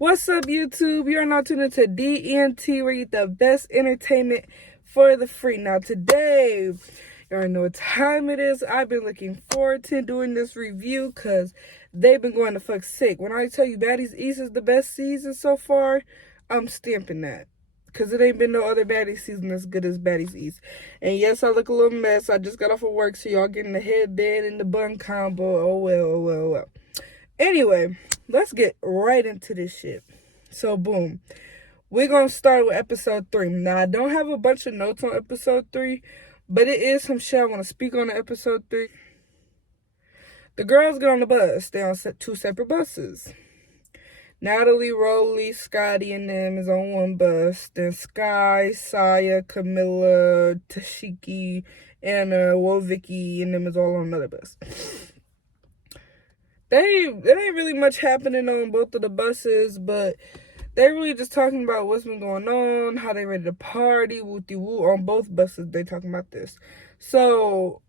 What's up, YouTube? You're now tuned into DNT, where you get the best entertainment for the free. Now, today, you already know what time it is. I've been looking forward to doing this review because they've been going to fuck sick. When I tell you Baddies East is the best season so far, I'm stamping that. Because it ain't been no other Baddies season as good as Baddies East. And yes, I look a little mess. I just got off of work, so y'all getting the headband and the bun combo. Oh well. Anyway, let's get right into this shit. So, boom. We're going to start with episode 3. Now, I don't have a bunch of notes on episode 3, but it is some shit I want to speak on in episode 3. The girls get on the bus. They're on two separate buses. Natalie, Rolly, Scotty, and them is on one bus. Then Sky, Saya, Camilla, Teshiki, Anna, Woah Vicky, and them is all on another bus. There ain't really much happening on both of the buses, but they really just talking about what's been going on, how they ready to party, woo-de-woo. On both buses, they talking about this. So,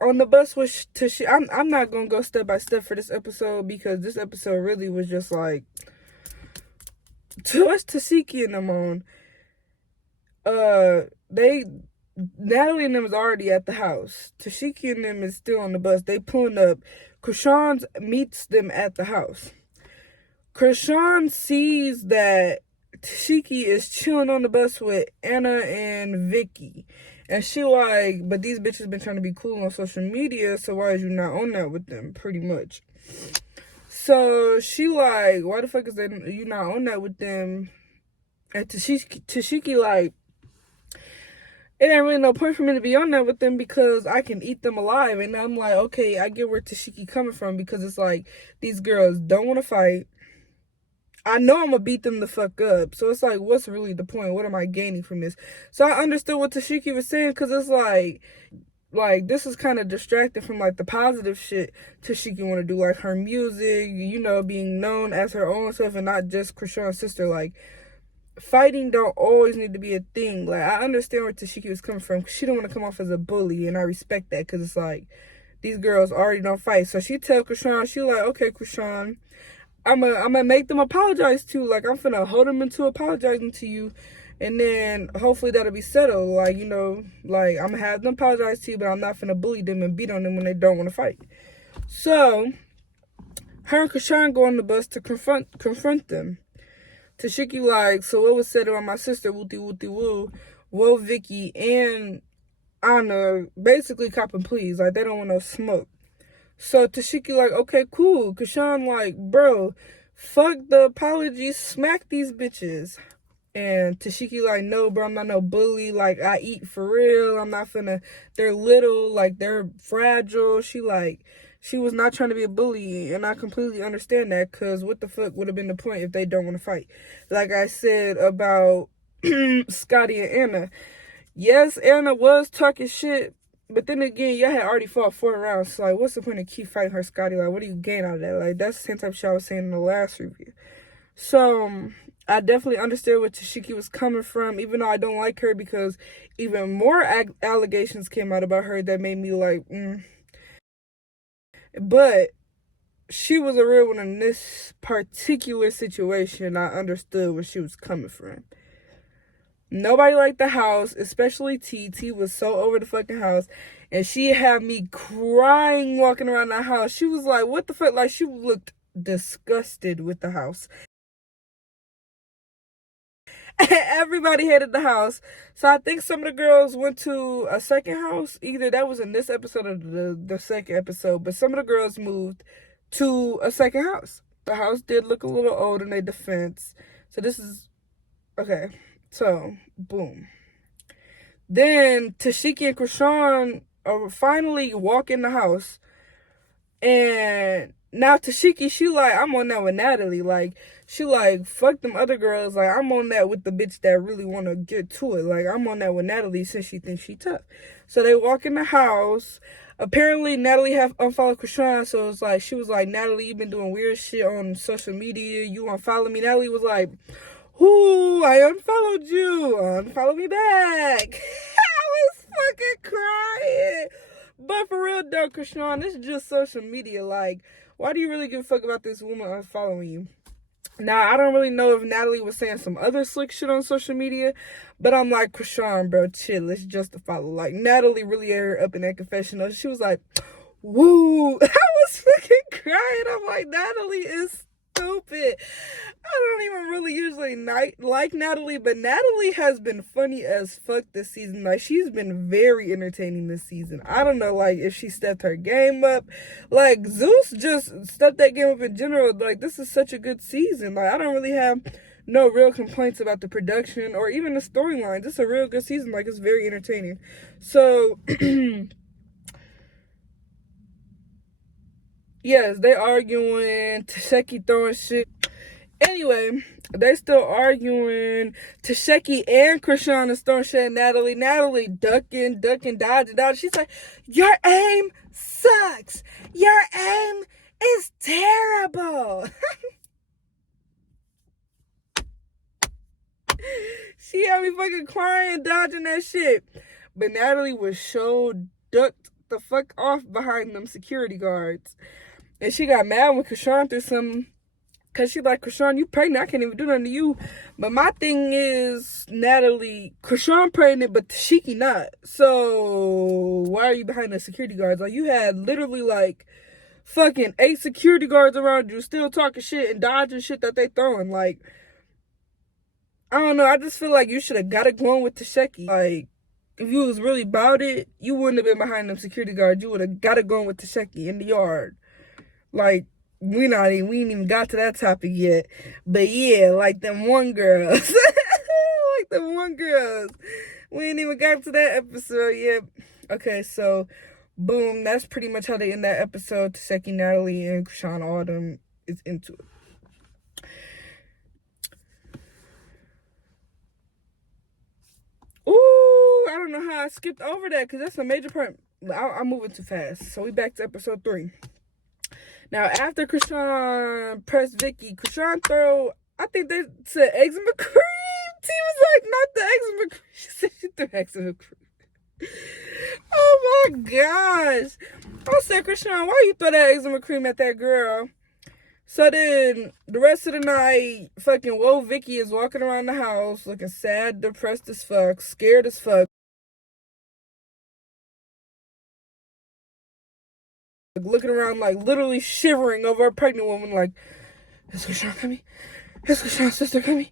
on the bus with Teshiki, I'm not going to go step by step for this episode, because this episode really was just like, what's Teshiki and them on? Natalie and them is already at the house. Teshiki and them is still on the bus. They pulling up. Krishan meets them at the house. Krishan sees that Teshiki is chilling on the bus with Anna and Vicky. And she like, but these bitches been trying to be cool on social media, so why is you not on that with them, pretty much. So she like, why the fuck is you not on that with them? And Teshiki like, it ain't really no point for me to be on that with them because I can eat them alive. And I'm like, okay, I get where Teshiki coming from, because it's like, these girls don't want to fight. I know I'm going to beat them the fuck up. So it's like, what's really the point? What am I gaining from this? So I understood what Teshiki was saying, because it's like this is kind of distracting from like the positive shit Teshiki want to do, like her music, you know, being known as her own self and not just Krishan's sister. Like, fighting don't always need to be a thing. Like, I understand where Teshiki was coming from, because she don't want to come off as a bully, and I respect that, because it's like, these girls already don't fight. So she tell Krishan, she like, okay, Krishan, I'm gonna make them apologize to you. Like, I'm finna hold them into apologizing to you, and then hopefully that'll be settled. Like, you know, like, I'm gonna have them apologize to you, but I'm not finna bully them and beat on them when they don't want to fight. So her and Krishan go on the bus to confront them. Teshiki like, so what was said about my sister, woo-de-woo, Woah Vicky, and Anna basically copping pleas. Like, they don't want no smoke. So Teshiki like, okay, cool. Krishan like, bro, fuck the apologies, smack these bitches. And Teshiki like, no, bro, I'm not no bully. Like, I eat for real. I'm not finna, they're little, like, they're fragile. She was not trying to be a bully, and I completely understand that, because what the fuck would have been the point if they don't want to fight? Like I said about Scotty and Anna. Yes, Anna was talking shit, but then again, y'all had already fought 4 rounds, so like, what's the point of keep fighting her, Scotty? Like, what do you gain out of that? Like, that's the same type of shit I was saying in the last review. So, I definitely understood where Teshiki was coming from, even though I don't like her, because even more allegations came out about her that made me like, But she was a real one in this particular situation. I understood where she was coming from. Nobody liked the house, especially T. T was so over the fucking house. And she had me crying walking around the house. She was like, what the fuck? Like, she looked disgusted with the house. Everybody hated the house. So I think some of the girls went to a second house. Either that was in this episode or the second episode. But some of the girls moved to a second house. The house did look a little old in their defense. So this is... Okay. So, boom. Then Teshiki and Krishan finally walk in the house. And now Teshiki, she like, I'm on that with Natalie. Like, she like, fuck them other girls. Like, I'm on that with the bitch that really want to get to it. Like, I'm on that with Natalie since she thinks she tough. So they walk in the house. Apparently, Natalie have unfollowed Krishan. So it's like, she was like, Natalie, you've been doing weird shit on social media. You unfollow me. Natalie was like, ooh, I unfollowed you. Unfollow me back. I was fucking crying. But for real though, Krishan, this is just social media. Like, why do you really give a fuck about this woman unfollowing you? Now, I don't really know if Natalie was saying some other slick shit on social media, but I'm like, Krishan, bro, chill. Let's justify. Like, Natalie really aired her up in that confessional. She was like, woo. I was fucking crying. I'm like, Natalie is stupid. I don't even really usually like Natalie, but Natalie has been funny as fuck this season. Like, she's been very entertaining this season. I don't know, like, if she stepped her game up. Like, Zeus just stepped that game up in general. Like, this is such a good season. Like, I don't really have no real complaints about the production or even the storyline. This is a real good season. Like, it's very entertaining. So, yes, they arguing, Teshiki throwing shit. Anyway, they still arguing. Teshiki and Krishan is throwing shit at Natalie. Natalie ducking, dodging. She's like, your aim sucks. Your aim is terrible. She had me fucking crying, dodging that shit. But Natalie was so ducked the fuck off behind them security guards. And she got mad when Krishan threw something. Because she like, Krishan, you pregnant. I can't even do nothing to you. But my thing is, Natalie, Krishan pregnant, but Teshiki not. So, why are you behind the security guards? Like, you had literally, like, fucking 8 security guards around you still talking shit and dodging shit that they throwing. Like, I don't know. I just feel like you should have got it going with Teshiki. Like, if you was really about it, you wouldn't have been behind them security guards. You would have got it going with Teshiki in the yard. Like, we ain't even got to that topic yet. But yeah, like them one girls. Like them one girls. We ain't even got to that episode yet. Okay, so boom, that's pretty much how they end that episode. Teshiki, Natalie, and Krishan Autumn is into it. Ooh, I don't know how I skipped over that because that's a major part. I'm moving too fast. So we back to episode 3. Now, after Krishan pressed Vicky, Krishan throw, I think they said eczema cream. She was like, not the eczema cream. She said she threw eczema cream. Oh my gosh. I said, Krishan, why you throw that eczema cream at that girl? So then, the rest of the night, fucking Woah Vicky is walking around the house looking sad, depressed as fuck, scared as fuck. Looking around, like, literally shivering over a pregnant woman, like, is Krishan coming? Is Krishan's sister coming?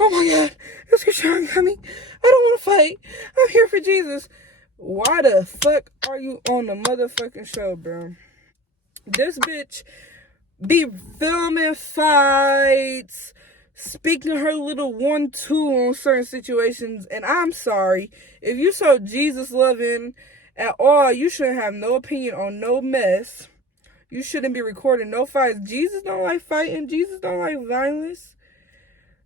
Oh my God, is Krishan coming? I don't want to fight. I'm here for Jesus. Why the fuck are you on the motherfucking show, bro? This bitch be filming fights, speaking her little 1-2 on certain situations, and I'm sorry, if you so Jesus loving at all, you shouldn't have no opinion on no mess. You shouldn't be recording no fights. Jesus don't like fighting. Jesus don't like violence.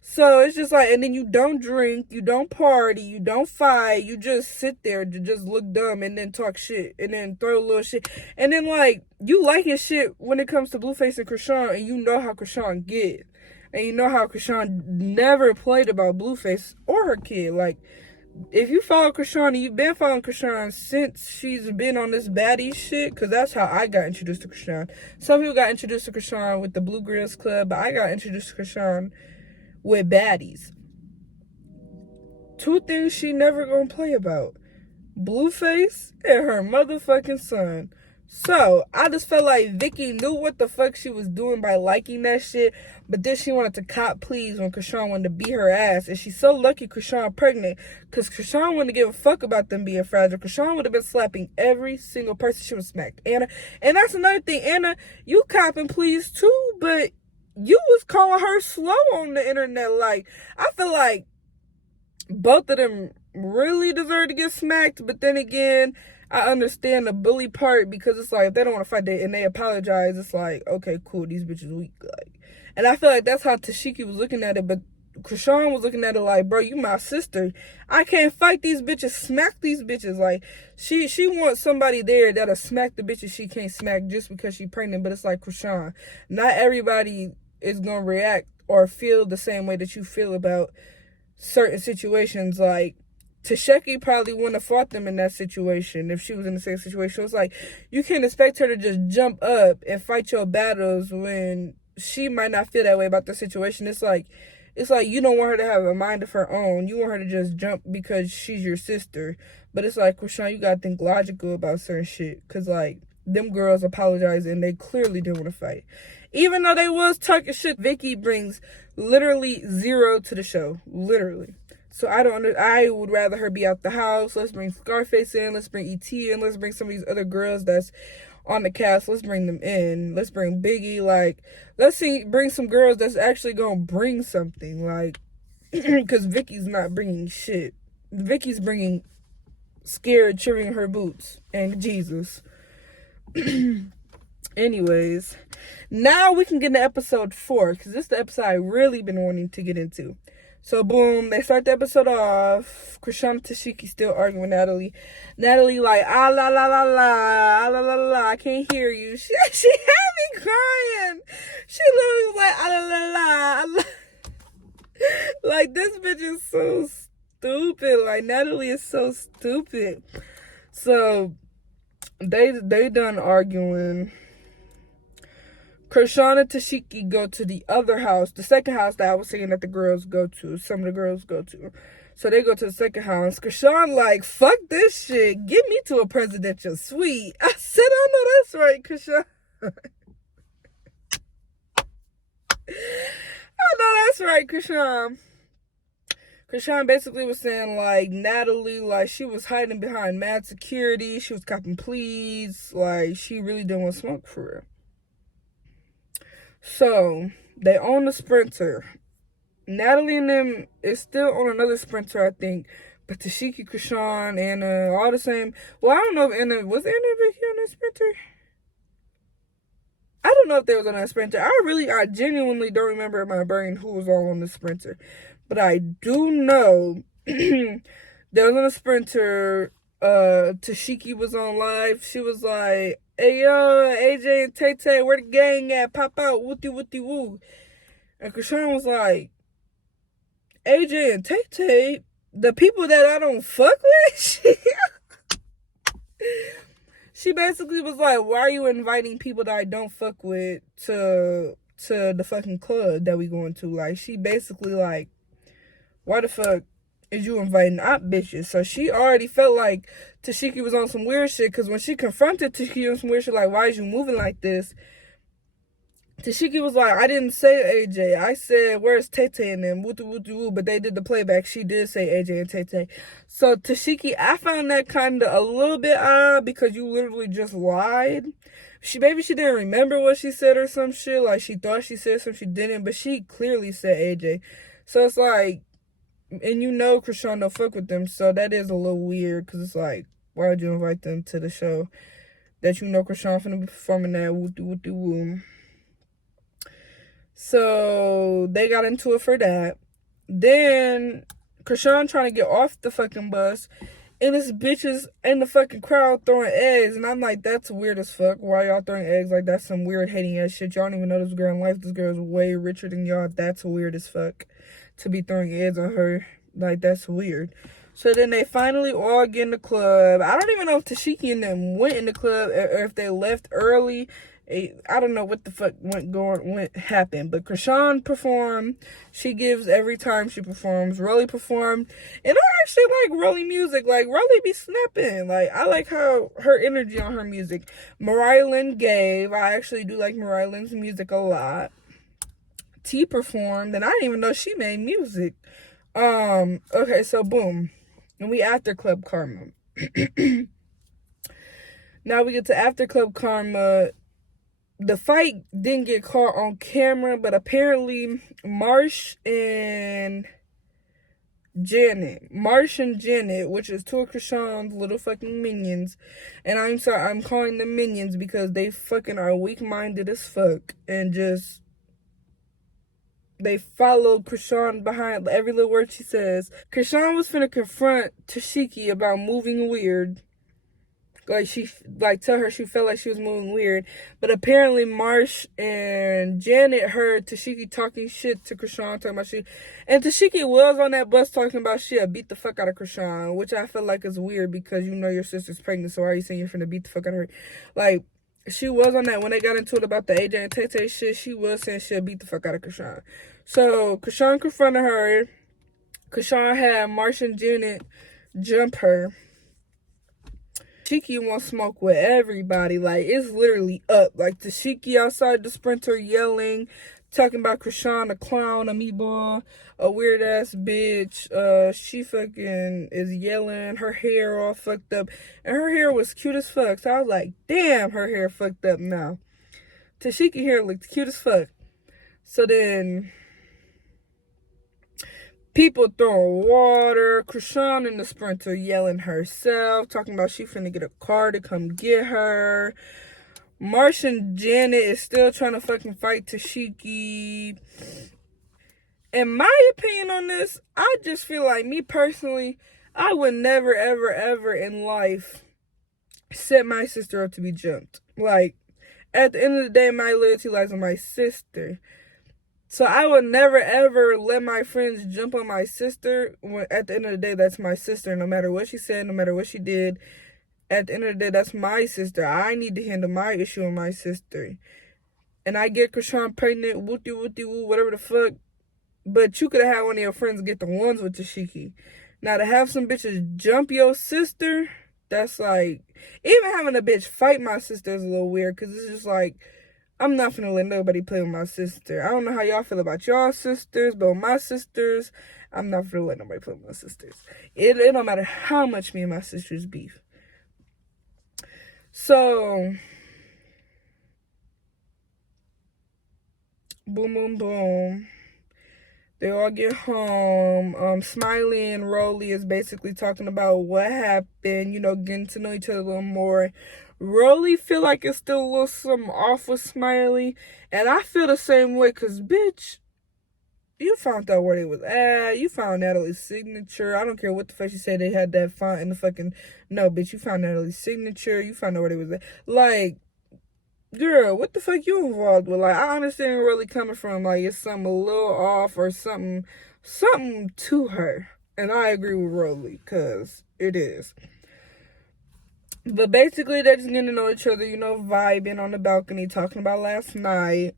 So it's just like, and then you don't drink, you don't party, you don't fight, you just sit there to just look dumb and then talk shit and then throw a little shit. And then, like, you liking shit when it comes to Blueface and Krishan, and you know how Krishan get. And you know how Krishan never played about Blueface or her kid. Like, if you follow Krishan and you've been following Krishan since she's been on this Baddies shit, because that's how I got introduced to Krishan. Some people got introduced to Krishan with the Blue Grills Club, but I got introduced to Krishan with Baddies. 2 things she never gonna play about: Blueface and her motherfucking son. So, I just felt like Vicky knew what the fuck she was doing by liking that shit, but then she wanted to cop please when Krishan wanted to beat her ass, and she's so lucky Krishan pregnant, because Krishan wouldn't give a fuck about them being fragile. Krishan would have been slapping every single person. She would have smacked Anna, and that's another thing, Anna, you copping please too, but you was calling her slow on the internet. Like, I feel like both of them really deserve to get smacked, but then again, I understand the bully part, because it's like, if they don't want to fight and they apologize, it's like, okay, cool, these bitches weak. Like, and I feel like that's how Teshiki was looking at it, but Krishan was looking at it like, bro, you my sister. I can't fight these bitches, smack these bitches. Like, she wants somebody there that'll smack the bitches she can't smack just because she pregnant. But it's like, Krishan, not everybody is gonna react or feel the same way that you feel about certain situations. Like, Teshiki probably wouldn't have fought them in that situation if she was in the same situation. It's like, you can't expect her to just jump up and fight your battles when she might not feel that way about the situation. It's like you don't want her to have a mind of her own. You want her to just jump because she's your sister. But it's like, Krishan, you gotta think logical about certain shit. Cause like, them girls apologized and they clearly didn't want to fight. Even though they was talking shit, Vicky brings literally zero to the show. Literally. So I would rather her be out the house. Let's bring Scarface in. Let's bring E.T. in. Let's bring some of these other girls that's on the cast. Let's bring them in. Let's bring Biggie. Like, bring some girls that's actually gonna bring something. Like, because Vicky's not bringing shit. Vicky's bringing scared, chewing her boots, and Jesus. Anyways, now we can get into episode 4, because this is the episode I really been wanting to get into. So boom, they start the episode off. Krishan and Teshiki still arguing with Natalie. Natalie like, ah la la la la, ah la la la, I can't hear you. She had me crying. She literally was like, ah la la la, ah, la. Like, this bitch is so stupid. Like, Natalie is so stupid. So they done arguing. Krishan and Teshiki go to the other house, the second house that I was saying that the girls go to, some of the girls go to. So they go to the second house. Krishan like, fuck this shit. Get me to a presidential suite. I said, I know that's right, Krishan. I know that's right, Krishan. Krishan basically was saying, like, Natalie, like, she was hiding behind mad security. She was copping pleas. Like, she really didn't want smoke for real. So, they own the Sprinter. Natalie and them is still on another Sprinter, I think. But Teshiki, Krishan, Anna, all the same. Well, I don't know if was Anna and Vicky on that Sprinter? I don't know if they was on that Sprinter. I genuinely don't remember in my brain who was all on the Sprinter. But I do know they was on a Sprinter. Teshiki was on live. She was like, hey, yo, AJ and Tay-Tay, where the gang at? Pop out, wooty woo. And Krishan was like, AJ and Tay-Tay, the people that I don't fuck with? She basically was like, why are you inviting people that I don't fuck with to the fucking club that we going to? Like, she basically like, why the fuck is you inviting op bitches? So she already felt like Teshiki was on some weird shit, because when she confronted Teshiki on some weird shit, like, why is you moving like this? Teshiki was like, I didn't say AJ. I said, where's Tay-Tay and them? Woo, but they did the playback. She did say AJ and Tay-Tay. So Teshiki, I found that kind of a little bit odd, because you literally just lied. Maybe she didn't remember what she said or some shit. Like, she thought she said something, she didn't. But she clearly said AJ. So it's like, and you know Krishan don't fuck with them, so that is a little weird, because it's like, why would you invite them to the show that you know Krishan finna be performing that woo. So they got into it for that. Then Krishan trying to get off the fucking bus, and this bitch is in the fucking crowd throwing eggs, and I'm like, that's weird as fuck. Why y'all throwing eggs? Like, that's some weird hating ass shit. Y'all don't even know this girl in life. This girl is way richer than y'all. That's weird as fuck to be throwing eggs on her. Like, that's weird. So then they finally all get in the club. I don't even know if Teshiki and them went in the club or if they left early. I don't know what the fuck happened. But Krishan performed. She gives every time she performs. Rolly performed. And I actually like Rolly music. Like, Rolly be snapping. Like, I like her energy on her music. Mariah Lynn gave. I actually do like Mariah Lynn's music a lot. T performed. And I didn't even know she made music. Okay, so boom. And we after Club Karma. Now we get to after Club Karma. The fight didn't get caught on camera, but apparently Marsh and Janet, which is two of Krishan's little fucking minions, and I'm sorry, I'm calling them minions because they fucking are weak-minded as fuck, and just, they follow Krishan behind every little word she says. Krishan was finna confront Teshiki about moving weird. Like, tell her she felt like she was moving weird. But apparently Marsh and Janet heard Teshiki talking shit to Krishan, talking about shit. And Teshiki was on that bus talking about shit, beat the fuck out of Krishan, which I feel like is weird because you know your sister's pregnant, so why are you saying you're finna beat the fuck out of her? Like, she was on that when they got into it about the AJ and Tay shit. She was saying she'll beat the fuck out of Krishan. So Krishan confronted her. Krishan had Martian Janet jump her. Teshiki wants smoke with everybody. Like, it's literally up. Like, Teshiki outside the Sprinter yelling, talking about Krishan, a clown, a meatball, a weird ass bitch. She fucking is yelling, her hair all fucked up. And her hair was cute as fuck. So I was like, damn, her hair fucked up now. Teshiki hair looked cute as fuck. So then people throwing water, Krishan in the Sprinter yelling herself, talking about she finna get a car to come get her. Martian Janet is still trying to fucking fight Teshiki. In my opinion on this, I just feel like, me personally, I would never, ever, ever in life set my sister up to be jumped. Like, at the end of the day, my loyalty lies on my sister. So I would never, ever let my friends jump on my sister. When, at the end of the day, that's my sister. No matter what she said, no matter what she did, at the end of the day, that's my sister. I need to handle my issue with my sister. And I get Krishan pregnant, wooty wooty woo, whatever the fuck. But you could have had one of your friends get the ones with Teshiki. Now, to have some bitches jump your sister, that's like... Even having a bitch fight my sister is a little weird. Because it's just like... I'm not finna let nobody play with my sister. I don't know how y'all feel about y'all sisters, but with my sisters, I'm not finna let nobody play with my sisters. It don't matter how much me and my sisters beef. So, boom, boom, boom. They all get home. Smiley and Rolly is basically talking about what happened, you know, getting to know each other a little more. Rolly feel like it's still a little something off with Smiley. And I feel the same way, because, bitch, you found out where they was at. You found Natalie's signature. I don't care what the fuck you say they had that font in the fucking... No, bitch, you found Natalie's signature. You found out where they was at. Like, girl, what the fuck you involved with? Like, I understand where Rolly coming from. Like, it's something a little off or something to her. And I agree with Rolly, because it is. But basically, they're just getting to know each other, you know, vibing on the balcony, talking about last night.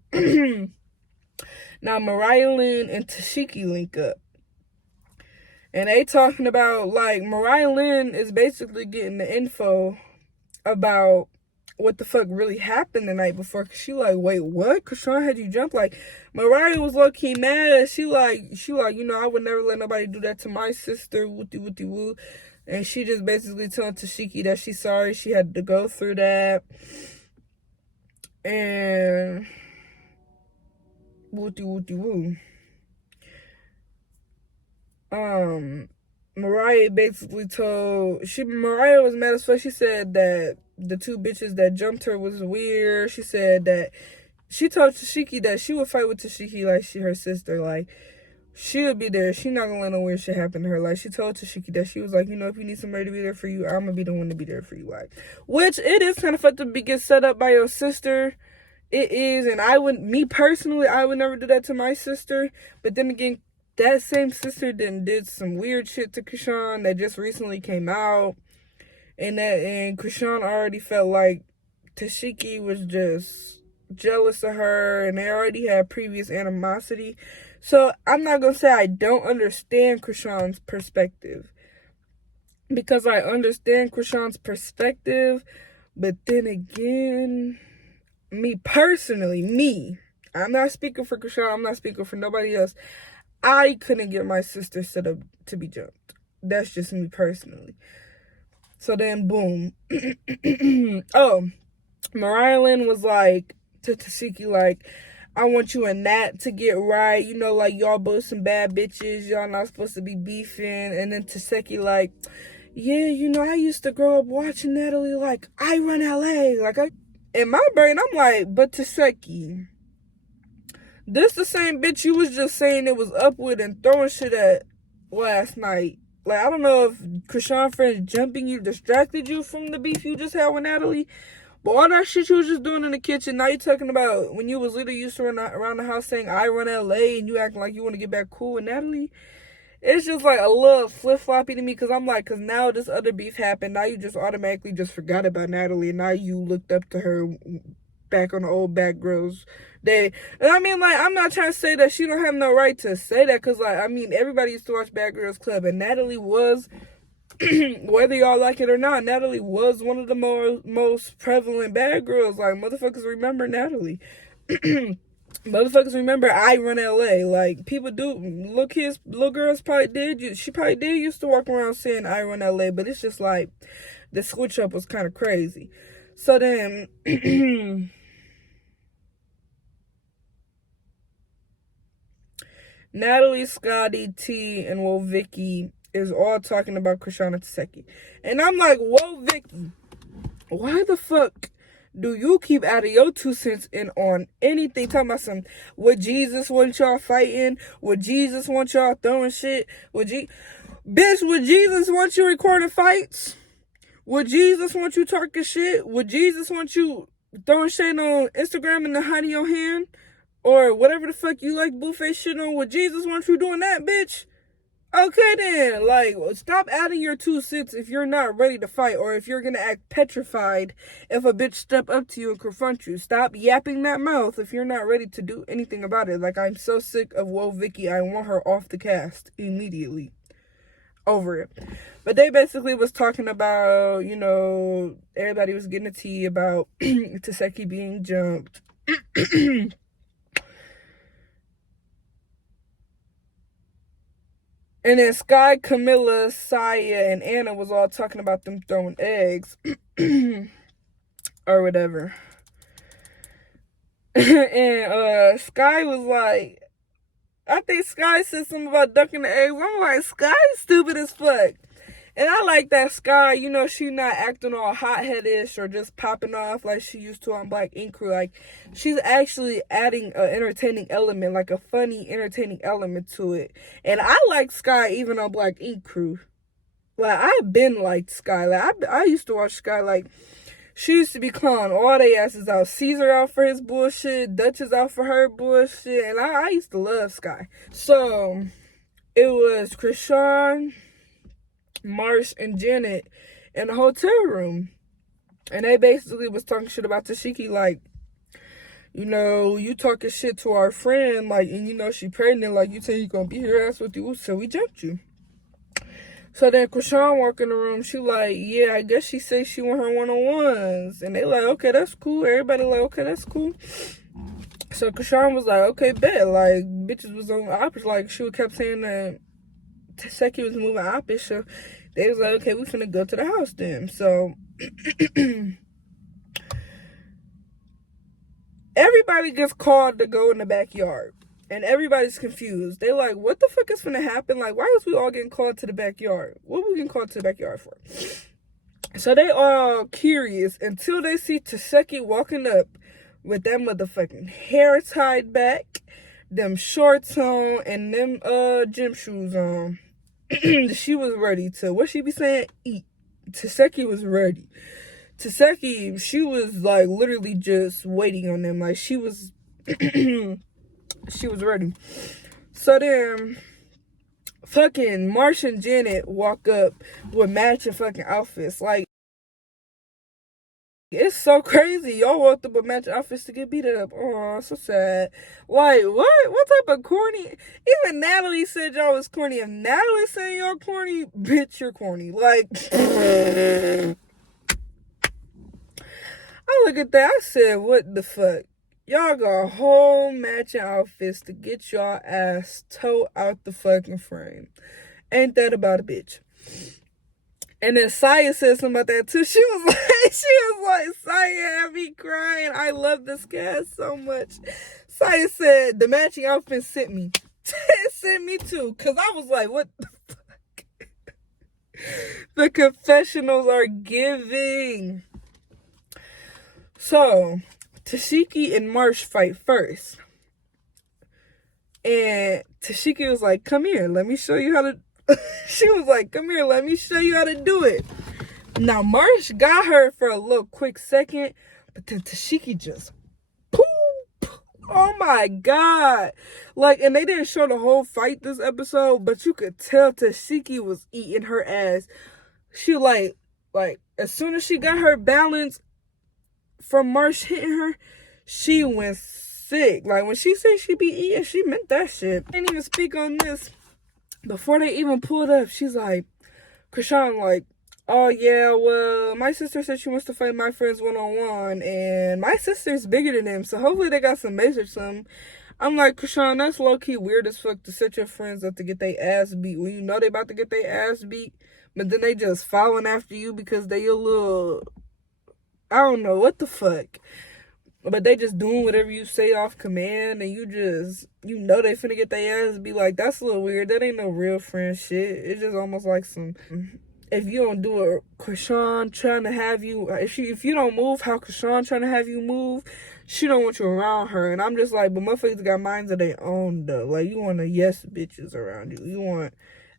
Now, Mariah Lynn and Teshiki link up. And they talking about, like, Mariah Lynn is basically getting the info about what the fuck really happened the night before. Cause she like, wait, what? Krishan had you jump? Like, Mariah was low-key mad. She like, you know, I would never let nobody do that to my sister. Wooty wooty woo. And she just basically telling Teshiki that she's sorry she had to go through that. And wooty wooty woo. Mariah basically Mariah was mad as fuck. She said that the two bitches that jumped her was weird. She said that she told Teshiki that she would fight with Teshiki like she her sister. Like, she would be there. She not gonna let no weird shit happen to her. Like, she told Teshiki that she was like, you know, if you need somebody to be there for you, I'm gonna be the one to be there for you. Like, which it is kind of fucked up to get set up by your sister. It is, and me personally, I would never do that to my sister. But then again, that same sister then did some weird shit to Krishan that just recently came out. And Krishan already felt like Teshiki was just jealous of her, and they already had previous animosity. So I'm not gonna say I don't understand Krishan's perspective, because I understand Krishan's perspective, but then again, me personally, I'm not speaking for Krishan, I'm not speaking for nobody else. I couldn't get my sister set up to be jumped. That's just me personally. So then, boom. Oh, Mariah Lynn was like, to Teshiki, like, I want you and Nat to get right. You know, like, y'all both some bad bitches. Y'all not supposed to be beefing. And then Teshiki, like, yeah, you know, I used to grow up watching Natalie, like, I Run LA. Like, in my brain, I'm like, but Teshiki, this the same bitch you was just saying it was up with and throwing shit at last night. Like, I don't know if Krishan friends jumping you distracted you from the beef you just had with Natalie. But all that shit you was just doing in the kitchen, now you talking about when you was little, you used to run around the house saying, I Run LA, and you acting like you want to get back cool with Natalie. it's just like a little flip-floppy to me, because I'm like, because now this other beef happened, now you just automatically just forgot about Natalie, and now you looked up to her back on the old Bad Girls day. And I mean, like, I'm not trying to say that she don't have no right to say that, because, like, I mean, everybody used to watch Bad Girls Club, and Natalie was, whether y'all like it or not, Natalie was one of the most prevalent bad girls. Like, motherfuckers remember Natalie. Motherfuckers remember I Run LA. Like, people do. Little girls probably did. She probably did used to walk around saying I Run LA, but it's just like the switch up was kind of crazy. So then, Natalie, Scotty, T, and Woah Vicky is all talking about Chrisean and Teshiki. And I'm like, Woah Vicky, why the fuck do you keep adding your 2 cents in on anything? Talking about some, would Jesus want y'all fighting? Would Jesus want y'all throwing shit? Bitch, would Jesus want you recording fights? Would Jesus want you talking shit? Would Jesus want you throwing shit on Instagram and hiding your hand? Or whatever the fuck you like buffet shit on? Would Jesus want you doing that, bitch? Okay then, like, stop adding your 2 cents if you're not ready to fight, or if you're gonna act petrified if a bitch step up to you and confront you. Stop yapping that mouth if you're not ready to do anything about it. Like, I'm so sick of Woah Vicky. I want her off the cast immediately. Over it. But they basically was talking about, you know, everybody was getting a tea about Teshiki being jumped. And then Sky, Camilla, Saya, and Anna was all talking about them throwing eggs. Or whatever. And Sky was like, I think Sky said something about ducking the eggs. I'm like, Sky's stupid as fuck. And I like that Sky, you know, she not acting all hot-headish or just popping off like she used to on Black Ink Crew. Like, she's actually adding an entertaining element, like a funny, entertaining element to it. And I like Sky even on Black Ink Crew. Like, I've been liked Sky. Like, I used to watch Sky. Like, she used to be calling all they asses out. Caesar out for his bullshit. Duchess out for her bullshit. And I used to love Sky. So, it was Chrisean, Marsh, and Janet in the hotel room, and they basically was talking shit about Teshiki, like, you know, you talking shit to our friend, like, and you know she pregnant, like, you say you gonna beat her ass with you, so we jumped you. So then Chrisean walk in the room, she like, yeah, I guess she say she want her one-on-ones, and they like, okay, that's cool. Everybody like, okay, that's cool. So Chrisean was like, okay, bet. Like, bitches was on the opposite, like, she kept saying that Teshiki was moving opposite, so they was like, okay, we finna go to the house then. So everybody gets called to go in the backyard, and everybody's confused. They like, what the fuck is finna happen? Like, why was we all getting called to the backyard? What were we getting called to the backyard for? So they all curious until they see Teshiki walking up with that motherfucking hair tied back, them shorts on, and them gym shoes on. She was ready to, what she be saying? Eat. Teshiki was ready. Teshiki, she was like literally just waiting on them. Like, she was she was ready. So then fucking Marsh and Janet walk up with matching fucking outfits. Like, it's so crazy. Y'all walked up with matching outfits to get beat up. Oh, so sad. Like, what? What type of corny? Even Natalie said y'all was corny. If Natalie saying y'all corny, bitch, you're corny. Like, I look at that. I said, what the fuck? Y'all got whole matching outfits to get y'all ass toe out the fucking frame. Ain't that about a bitch? And then Saya said something about that too. She was like, Saya had me crying. I love this cast so much. Saya said the matching outfit sent me. It sent me too. Cause I was like, what the fuck? The confessionals are giving. So Teshiki and Marsh fight first. And Teshiki was like, come here, let me show you how to she was like, come here, let me show you how to do it. Now, Marsh got her for a little quick second, but then Teshiki just, poof, Oh my god. Like, and they didn't show the whole fight this episode, but you could tell Teshiki was eating her ass. She like as soon as she got her balance from Marsh hitting her, she went sick. Like when she said she be eating, she meant that shit. I didn't even speak on this. Before they even pulled up, she's like, Krishan like, oh yeah, well, my sister said she wants to fight my friends one-on-one, and my sister's bigger than them, so hopefully they got some major some. I'm like, Krishan, that's low-key weird as fuck to set your friends up to get their ass beat when you know they about to get their ass beat, but then they just following after you because they a little, I don't know, what the fuck. But they just doing whatever you say off command, and you know they finna get their ass beat. Like, that's a little weird. That ain't no real friend shit. It's just almost like some, if you don't do it, Krishan trying to have you, if you don't move how Krishan trying to have you move, she don't want you around her. And I'm just like, but motherfuckers got minds of their own though. Like, you want to yes bitches around you. You want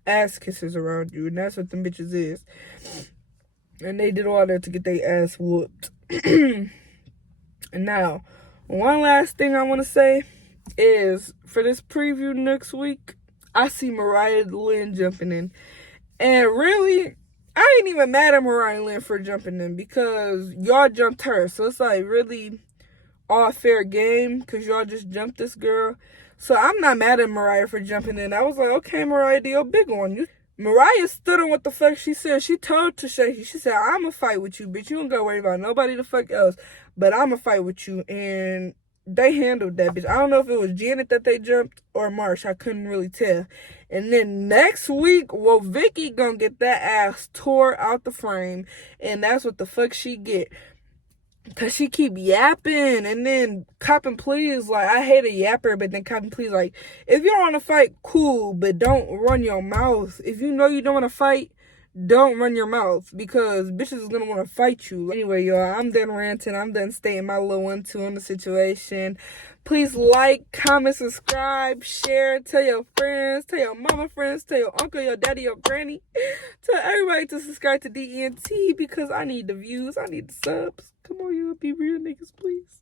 ass kisses around you, and that's what them bitches is. And they did all that to get their ass whooped. And now, one last thing I want to say is, for this preview next week, I see Mariah Lynn jumping in. And really, I ain't even mad at Mariah Lynn for jumping in because y'all jumped her. So it's like really all fair game because y'all just jumped this girl. So I'm not mad at Mariah for jumping in. I was like, okay, Mariah, deal big on you. Mariah stood on what the fuck she said. She told Teshiki, she said, I'ma fight with you, bitch. You don't gotta worry about nobody the fuck else, but I'ma fight with you. And they handled that bitch. I don't know if it was Janet that they jumped or Marsh. I couldn't really tell. And then next week, Woah Vicky gonna get that ass tore out the frame. And that's what the fuck she get. Cause she keep yapping and then copping pleas. Like, I hate a yapper, but then copping pleas. Like, if you don't want to fight, cool, but don't run your mouth. If you know you don't want to fight, don't run your mouth because bitches is gonna want to fight you. Anyway, y'all, I'm done ranting. I'm done stating my little 1-2 on the situation. Please like, comment, subscribe, share, tell your friends, tell your mama friends, tell your uncle, your daddy, your granny. Tell everybody to subscribe to DENT because I need the views. I need the subs. Come on, you be real niggas, please.